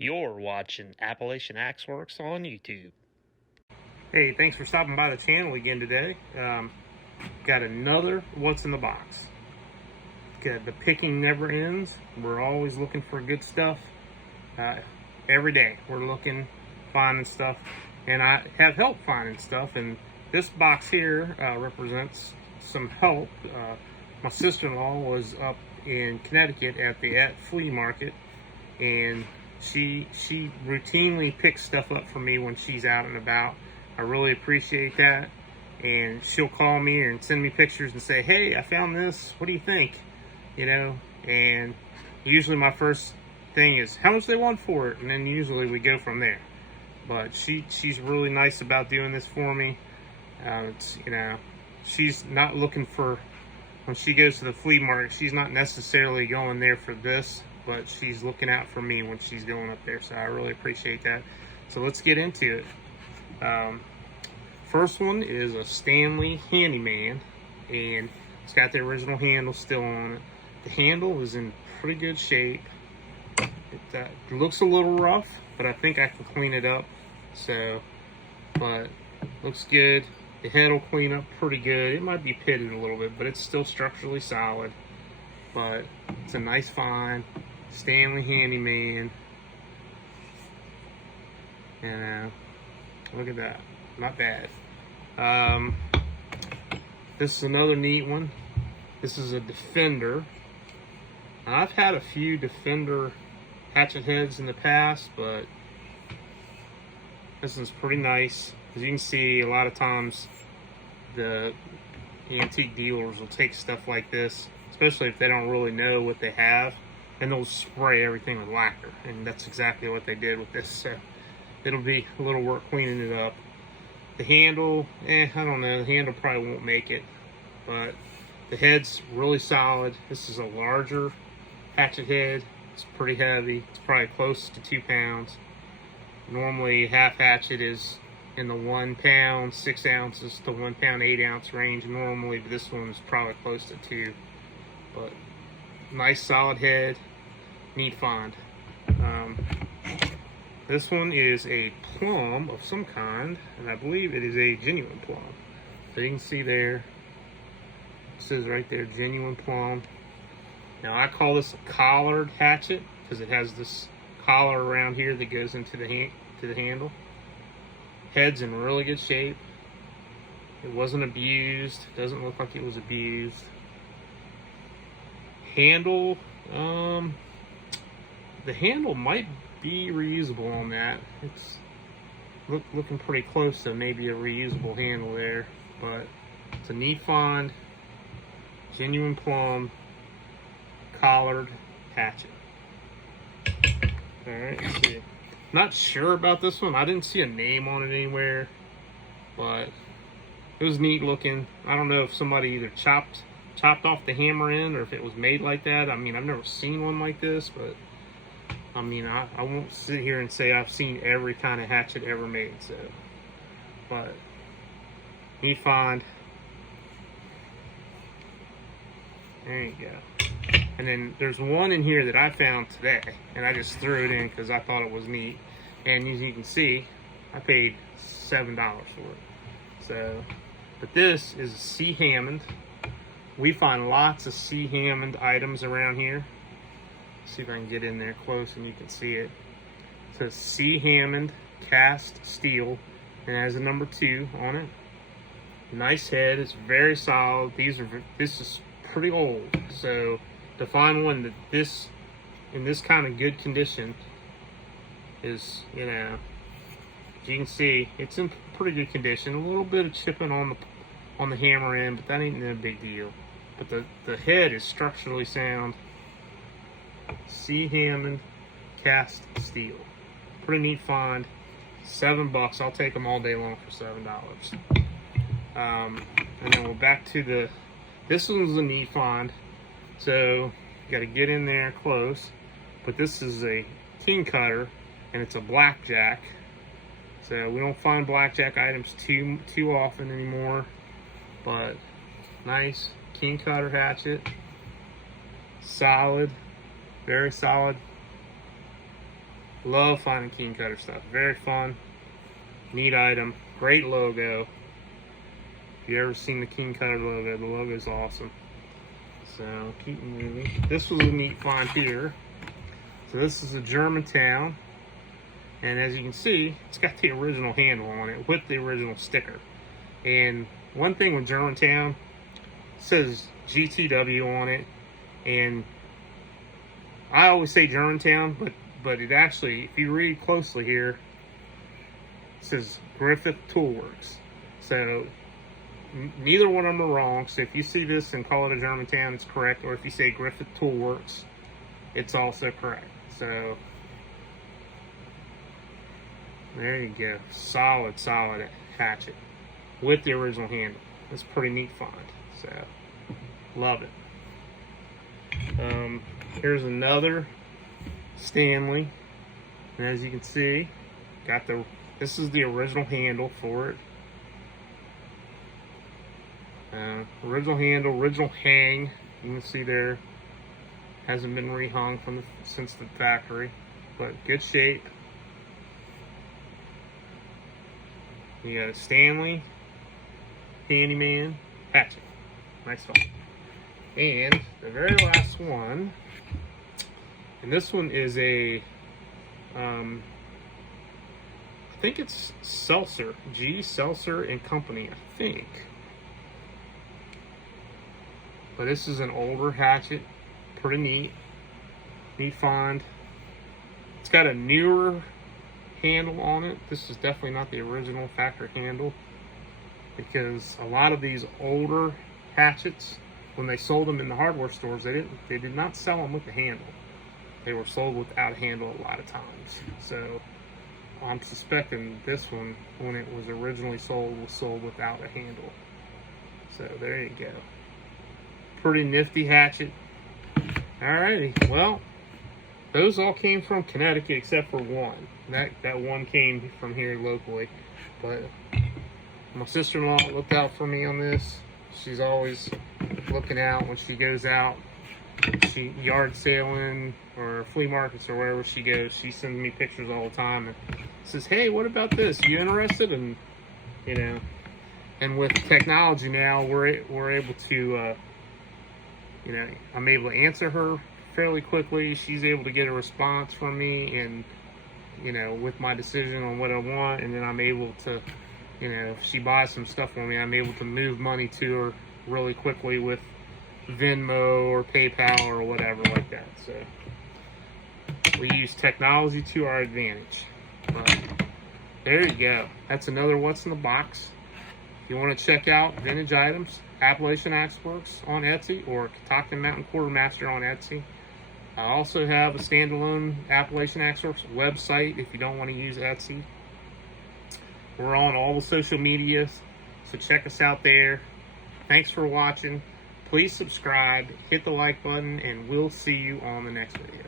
You're watching Appalachian Axe Works on YouTube. Hey, thanks for stopping by the channel again today. Got another What's in the Box. Got the picking never ends. We're always looking for good stuff. Every day we're looking, finding stuff, and I have help finding stuff. And this box here represents some help. My sister-in-law was up in Connecticut at the flea market, and she routinely picks stuff up for me when she's out and about. I really appreciate that. And she'll call me and send me pictures and say, hey, I found this, what do you think? You know, and usually my first thing is how much they want for it, and then usually we go from there. But she's really nice about doing this for me. It's, you know, she's not looking for, when she goes to the flea market, she's not necessarily going there for this, but she's looking out for me when she's going up there, so I really appreciate that. So let's get into it. First one is a Stanley Handyman, and it's got the original handle still on it. The handle is in pretty good shape. It looks a little rough, but I think I can clean it up. So, but looks good. The head will clean up pretty good. It might be pitted a little bit, but it's still structurally solid. But it's a nice find. Stanley Handyman. And look at that. Not bad. This is another neat one. This is a Defender. Now, I've had a few Defender hatchet heads in the past, but this one's pretty nice. As you can see, a lot of times the antique dealers will take stuff like this, especially if they don't really know what they have, and they'll spray everything with lacquer, and that's exactly what they did with this. So it'll be a little work cleaning it up. The handle, I don't know, the handle probably won't make it, but the head's really solid. This is a larger hatchet head. It's pretty heavy. It's probably close to 2 pounds. Normally half hatchet is in the 1 pound 6 ounces to 1 pound 8 ounce range normally, but this one is probably close to 2. But nice solid head, neat find. This one is a plum of some kind, and I believe it is a genuine plum. So you can see there, it says right there, genuine plum. Now I call this a collared hatchet because it has this collar around here that goes into the handle. Head's in really good shape. It wasn't abused. Doesn't look like it was abused. Handle, the handle might be reusable on that. It's looking pretty close to maybe a reusable handle there, but it's a neat find. Genuine plum, collared hatchet. All right, let's see. Not sure about this one. I didn't see a name on it anywhere, but it was neat looking. I don't know if somebody either chopped off the hammer end or if it was made like that. I mean, I've never seen one like this, but I mean, I won't sit here and say I've seen every kind of hatchet ever made, so, but neat find. There you go. And then there's one in here that I found today, and I just threw it in because I thought it was neat. And as you can see, I paid $7 for it. So, but this is a C. Hammond. We find lots of C. Hammond items around here. See if I can get in there close and you can see it. It says C. Hammond cast steel, and it has a number 2 on it. Nice head. It's very solid. This is pretty old, so to find one that this in this kind of good condition is, you know, as you can see, it's in pretty good condition. A little bit of chipping on the hammer end, but that ain't no big deal. But the head is structurally sound. C. Hammond cast steel. Pretty neat find. $7. I'll take them all day long for $7. And then we're back to this one's a neat find. So you got to get in there close. But this is a king cutter, and it's a blackjack. So we don't find blackjack items too often anymore. But nice king cutter hatchet. Solid. Very solid. Love finding Keen Cutter stuff. Very fun, neat item, great logo. If you ever seen the Keen Cutter logo, the logo is awesome. So keep moving. This was a neat find here. So this is a Germantown, and as you can see, it's got the original handle on it with the original sticker. And one thing with Germantown, it says GTW on it, and I always say Germantown, but it actually, if you read closely here, it says Griffith Toolworks. So neither one of them are wrong. So if you see this and call it a Germantown, it's correct. Or if you say Griffith Toolworks, it's also correct. So there you go. Solid hatchet with the original handle. It's a pretty neat find. So love it. Here's another Stanley, and as you can see, got this is the original handle for it. Original handle, original hang. You can see there, hasn't been rehung since the factory, but good shape. You got a Stanley, Handyman, Hatchet. Nice one. And the very last one, and this one is a, I think it's Seltzer, G. Seltzer and Company, I think. But this is an older hatchet, pretty neat find. It's got a newer handle on it. This is definitely not the original factory handle, because a lot of these older hatchets, when they sold them in the hardware stores, they did not sell them with the handle. They were sold without a handle a lot of times. So I'm suspecting this one, when it was originally sold, was sold without a handle. So there you go. Pretty nifty hatchet. Alrighty, well, those all came from Connecticut except for one. That one came from here locally. But my sister-in-law looked out for me on this. She's always looking out when she goes out. She yard sailing or flea markets or wherever she goes. She sends me pictures all the time and says, "Hey, what about this? You interested?" And you know, and with technology now, we're able to, you know, I'm able to answer her fairly quickly. She's able to get a response from me, and you know, with my decision on what I want, and then I'm able to, you know, if she buys some stuff for me, I'm able to move money to her really quickly with Venmo or PayPal or whatever like that. So we use technology to our advantage. But there you go. That's another What's in the Box. If you want to check out vintage items, Appalachian Axe Works on Etsy or Catoctin Mountain Quartermaster on Etsy. I also have a standalone Appalachian Axe Works website if you don't want to use Etsy. We're on all the social medias, so check us out there. Thanks for watching. Please subscribe, hit the like button, and we'll see you on the next video.